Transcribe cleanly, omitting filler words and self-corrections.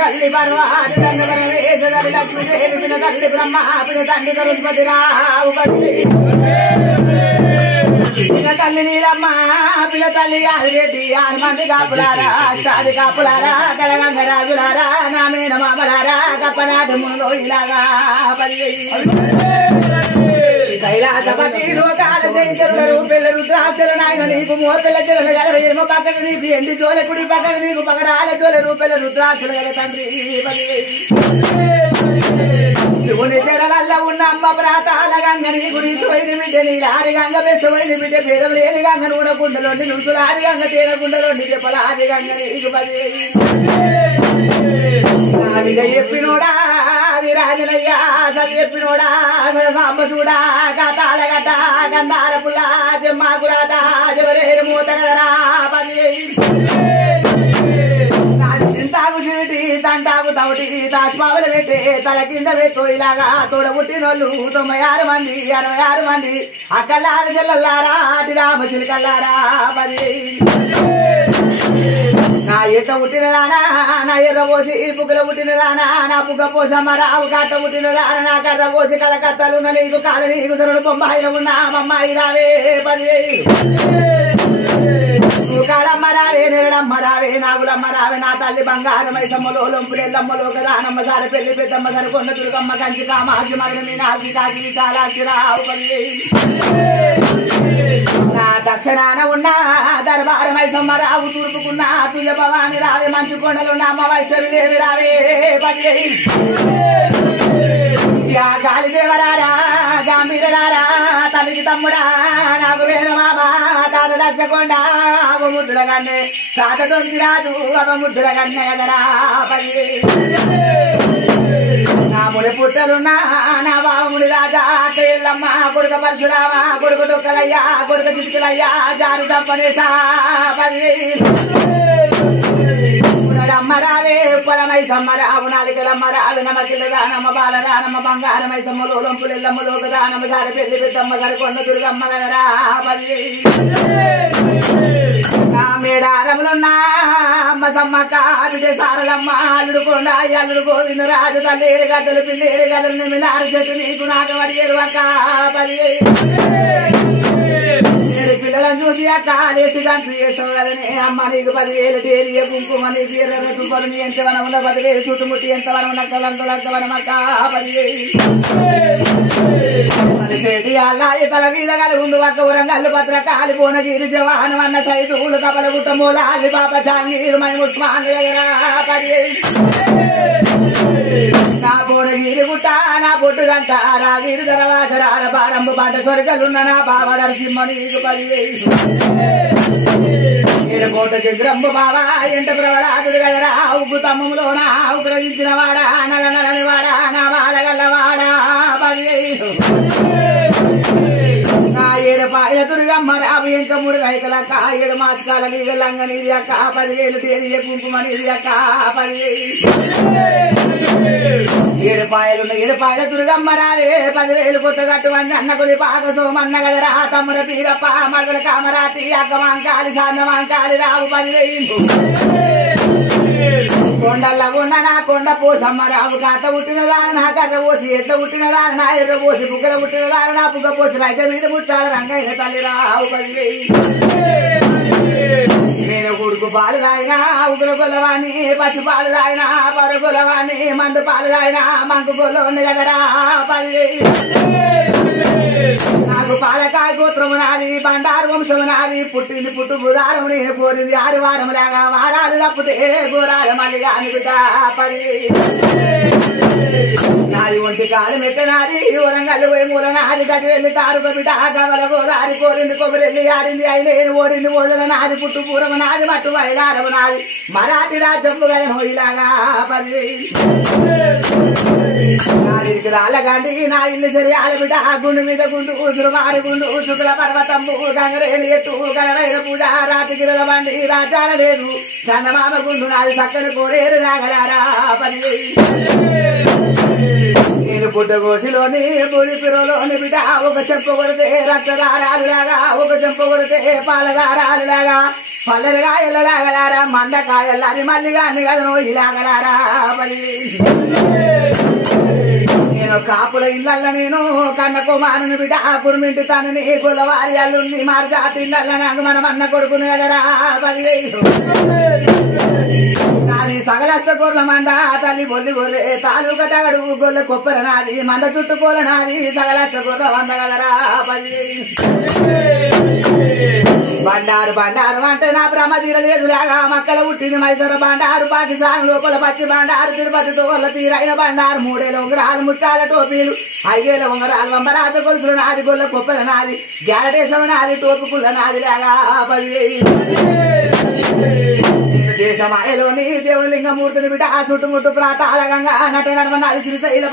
తల్లి పర్వాది తండ్రి పరమేశ తల్లి లక్ష్మీదేవి పిన తల్లి బ్రహ్మ పిన తండ్రి సరస్వతి రావు పిన తల్లి నీలమ్మ పిన తల్లి ఆదిరెడ్డి 6 మంది కాపులారా అష్టాది కాపులారా కలగంగ రాజులారా నామేన మామలారా కప్పనాటి ములో ఇలాగా కైలాసపతి లోకాల శంకరుల రూపెల్ల రుద్రాక్షల నాయన నీకు మోపెల్ల చెరువుల గల ఎరుమ పక్కకు నీకు ఎండి జోల కుడి పక్కకు నీకు పగడాల జోల రూపెల్ల రుద్రాక్షల గల తండ్రి శివుని చెడలల్ల ఉన్న అమ్మ ప్రాతాల గంగ నీకు నీసువైన బిడ్డ నీలారి గంగ బెసవైన బిడ్డ పేదలు లేని గంగ నూన కుండలోండి నుసులారి గంగ తేన కుండలోండి చెప్పలాది గంగ నీకు నాదిగా చెప్పినోడా విరాజనయ్యా సరి చెప్పినోడా సాంబసూడా కథాల గట గంధార పుల్ల జమ్మాకురాత జవలేరు మూత కదరా చింతాకు సిమిటి తంటాకు తౌటి దాస్మావులు పెట్టి తల కింద పెట్టు ఇలాగా తోడబుట్టినోళ్ళు 96 మంది 66 మంది అక్కల్లార చెల్లల్లారా అటి రామ చిలకల్లారా నా ఎట్ట పుట్టినదానా నా ఎర్ర పోసి పుగ్గల పుట్టినదానా నా పుగ్గ పోసమ్మ రావు కట్ట పుట్టినదానా నా కర్ర పోసి కలకత్తలున్న నీకు కాలు నీకు సరుడు బొమ్మాయిలో ఉన్న అమ్మాయి రావే 10,000 కాడమ్మ రావే నెరడమ్మ రావే నాగులమ్మ రావే నా తల్లి బంగారమై సమ్మలో లొంపులెల్లమ్మలో కదానమ్మ సారి పెళ్లి పెద్దమ్మ సరికొన్న దుర్గమ్మ కంచి కామాజి మగని మీనాకి కాకి విశాలాకి రావు 10,000 నా దక్షిణాన ఉన్న దర్బారమై సమ్మరావు తూర్పుకున్న తుల్య భవాని రావే మంచు కొండలున్న అమ్మ వైశ్వదేవి రావే 10,000 గాలిదేవరారా గాంభీరారా తల్లికి తమ్ముడా నాకు వేణు మామ తాత దచ్చకొండ అవ ముద్దుల గన్నే తాత దొంగి రాజు అవ ముద్దుల గన్నే కదరా 10,000 నా ముడి పుట్టలున్నా నా బావముడి రాజా ఎల్లమ్మ కొడుక పరశురామ కొడుకు డొక్కలయ్యా కొడుక చిటికలయ్యా జారు దంపనేశా 10,000 అమ్మ రావే పొలమై సమ్మరావు నాలుగలమ్మ రావి నమ్మకిల్లదానమ్మ బాలదానమ్మ బంగారమై సమ్మలో లొంపులెల్లమ్మ లోకదానమ్మ సారి పెళ్లి పెద్దమ్మ సరికొండ దుర్గమ్మ కదరా 10,000 నా మేడారములున్నా అమ్మ సమ్మక్క బిడ్డ సారలమ్మ అల్లుడు కొండ అల్లుడు గోవింద రాజు తల్లేడు గద్దలు పిల్లేడు గద్దలు నిమిలారు చెట్టు నీకు నాకు వడిగేరు అక్క 10,000 పిల్లలను చూసి అక్క లేసి గంటలు చేస్తావు కదనే అమ్మ నీకు 10,000 డేలియ కుంకుమ నీకు ఎర్ర తుప్పలు నీ ఎంత వనముల 10,000 చుట్టుముట్టి ఎంత వనం నక్కలంతవనం అక్క 10,000 అల్లాయి తల మీద కలుగుండు అక్క ఉరంగల్లు భద్ర కాలి పోనగిరి జవాహనం అన్న సైతులు కపల గుట్ట మూలాలి పాప చాంగీరు మై ముస్మాన్ 10,000 నా పోనగిరి గుట్ట నా పొట్టు గంట రాగిరి తర్వాత రార పారంబు పంట సొరకలున్న నా బావ నరసింహ నీకు 10,000 కోట చంద్రంబు బావా ఎంట ప్రవరాతుడు కదరా ఉగ్గు తమ్ములో నా ఉగ్రహించిన వాడా నల నలని వాడా నా బాలగల్లవాడా 10,000 నా 7 పాయల దుర్గమ్మ రావు ఇంకా 3 రైతులక్క 7 మాసకాల నీళ్ళ లంగ నీది అక్క 10,000 తేలియ కుంకుమ నీది అక్క 10,000 7 పాయల దుర్గమ్మ రావే 10,000 కొత్త కట్టు అని అన్న కొలి పాక సోమన్న కదరా తమ్ముడ పీరప్ప మడగల కామరాతి అక్క మాంకాలి సాంద మాంకాలి రావు 10,000 కొండల్ల ఉన్న నా కొండ పోసమ్మ రావు కాట పుట్టినదాని నా కర్ర పోసి ఎట్ల పుట్టినదాని నా ఎర్ర పోసి బుగ్గల పుట్టినదాని నా బుగ్గ పోసి రైక మీద ముచ్చాల రంగైన తల్లి రావు 10,000 నేను కొడుకు పాలు తాగినా ఉగుల గొల్లవాణి పచ్చి పాలు తాగినా పరు గొల్లవాణి మందు పాలు తాగినా మంకు గొల్ల ఉంది కదరా 10,000 నాకు పాలకాయ గోత్రము నాది బండారు వంశము నాది పుట్టింది పుట్టు బుధారము నేను కోరింది 6 వారము లాగా వారాలు తప్పితే గోరాలు మళ్ళీ కాని బిడ్డ 10,000 నాది ఒంటి కాలు మెట్ట నాది ఊరంగల్లి పోయి మూల నాది గది వెళ్ళి తారుక బిడ్డ గవల గోలారి కోరింది కొబ్బరెల్లి ఆడింది అయిలేని ఓడింది ఓదల నాది పుట్టు పూరము నాది మట్టు వైలాడము నాది మరాఠీ రాజ్యము గలను ఇలాగా 10,000 నాదికి రాళ్ళగండి నా ఇల్లు సరి ఆలబిడ్డ గుండు మీద గుండు ఉసురు మారి గుండు శుక్ల పర్వతము గంగరేని ఎట్టు గణవైన పూజ గిరల బండి రాజాల లేదు చందమామ గుండు నాది చక్కని కోరేరు రాగలారా పని నేను పుట్టగోసిలోని బురిపిరలోని బిడ్డ ఒక చెంప కొడితే రక్తదారాలులాగా ఒక చెంప కొడితే పాలదారాలులాగా పల్లెలుగా ఎల్లలాగలారా మందకాయల్లాని మల్లిగా నిగదను ఇలాగలారా పని నేను కాపుల ఇళ్ళ నేను కన్న కుమారుని బిడ్డ పురుమింటి తనని గుల్లవారి అల్లుని మార్జాతి ఇళ్ళ నాకు మనం అన్న కొడుకును కదరా పది నాది సగలక్ష గొర్రెల మంద తల్లి బొల్లి గొర్రె తాలూక తగడు గొర్రె కొప్పర నాది మంద చుట్టుకోల నాది సగలక్ష గొర్రెల మంద కదరా పది బండారు బండారు అంటే నా బ్రహ్మ తీరలేదు లాగా మక్కల పుట్టింది మైసూరు బండారు పాకిస్తాన్ లోపల పచ్చి బండారు తిరుపతితో వల్ల తీరైన బండారు 3 ఏళ్ళ ఉంగరాలు ముచ్చాల టోపీలు 5 ఏళ్ళ ఉంగరాలు వంబరాజ గొలుసులు నాది గొల్ల కొప్పల నాది గ్యాడేశం నాది టోపు కుల్ల నాది లాగా 10 దేశమాయలోని దేవుడి లింగమూర్తిని బిడ్డ చుట్టుముట్టు ప్రాతాల గంగా నట నడమ నాది శ్రీశైల